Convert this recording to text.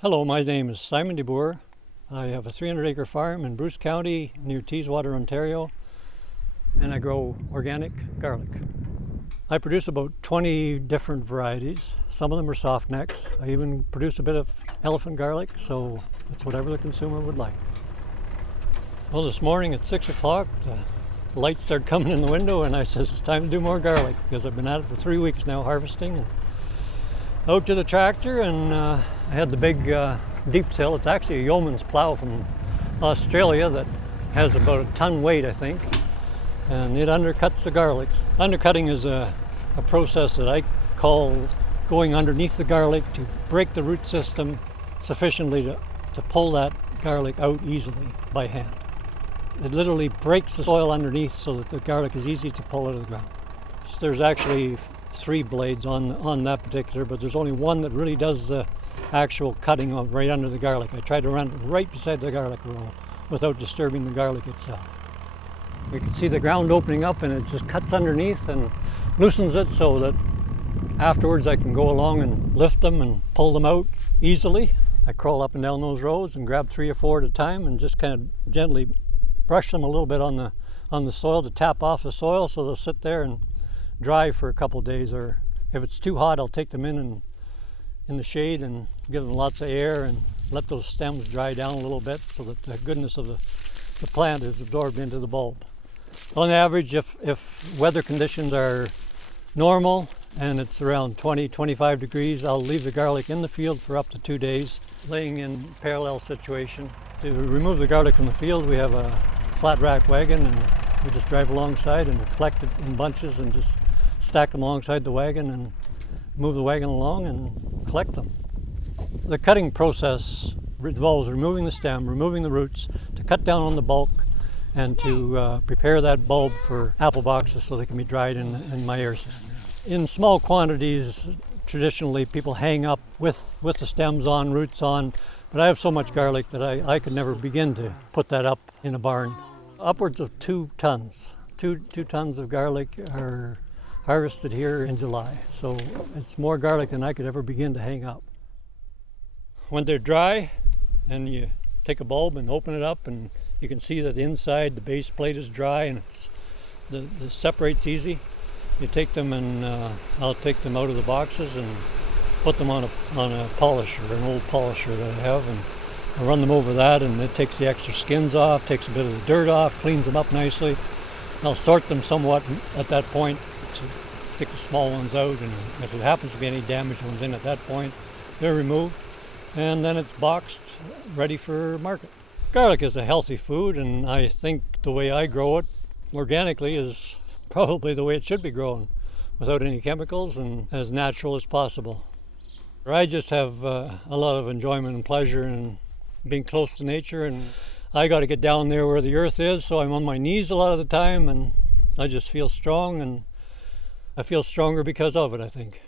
Hello, my name is Simon De Boer. I have a 300-acre farm in Bruce County near Teeswater, Ontario, and I grow organic garlic. I produce about 20 different varieties. Some of them are soft necks. I even produce a bit of elephant garlic, so it's whatever the consumer would like. Well, this morning at 6 o'clock, the lights started coming in the window, and I said, it's time to do more garlic, because I've been at it for 3 weeks now harvesting. And out to the tractor, and I had the big deep till. It's actually a yeoman's plow from Australia that has about a ton weight, I think, and it undercuts the garlics. Undercutting is a process that I call going underneath the garlic to break the root system sufficiently to pull that garlic out easily by hand. It literally breaks the soil underneath so that the garlic is easy to pull out of the ground. So there's actually 3 blades on that particular, but there's only one that really does the actual cutting of right under the garlic. I try to run it right beside the garlic roll without disturbing the garlic itself. You can see the ground opening up, and it just cuts underneath and loosens it so that afterwards I can go along and lift them and pull them out easily. I crawl up and down those rows and grab 3 or 4 at a time and just kind of gently brush them a little bit on the soil to tap off the soil, so they'll sit there and dry for a couple days. Or if it's too hot, I'll take them in the shade and give them lots of air and let those stems dry down a little bit so that the goodness of the plant is absorbed into the bulb. On average, if weather conditions are normal and it's around 20-25 degrees, I'll leave the garlic in the field for up to 2 days, laying in parallel situation. To remove the garlic from the field, we have a flat rack wagon, and we just drive alongside and collect it in bunches and just stack them alongside the wagon and move the wagon along and collect them. The cutting process involves removing the stem, removing the roots, to cut down on the bulk and to prepare that bulb for apple boxes so they can be dried in my air system. In small quantities, traditionally people hang up with the stems on, roots on, but I have so much garlic that I could never begin to put that up in a barn. Upwards of 2 tons. 2 tons of garlic are harvested here in July, so it's more garlic than I could ever begin to hang up. When they're dry, and you take a bulb and open it up, and you can see that inside the base plate is dry and it separates easy. You take them, and I'll take them out of the boxes and put them on a polisher, an old polisher that I have, and I run them over that, and it takes the extra skins off, takes a bit of the dirt off, cleans them up nicely. I'll sort them somewhat at that point to take the small ones out, and if it happens to be any damaged ones in at that point, they're removed, and then it's boxed, ready for market. Garlic is a healthy food, and I think the way I grow it organically is probably the way it should be grown, without any chemicals and as natural as possible. I just have a lot of enjoyment and pleasure in being close to nature, and I got to get down there where the earth is, so I'm on my knees a lot of the time, and I just feel strong, and I feel stronger because of it, I think.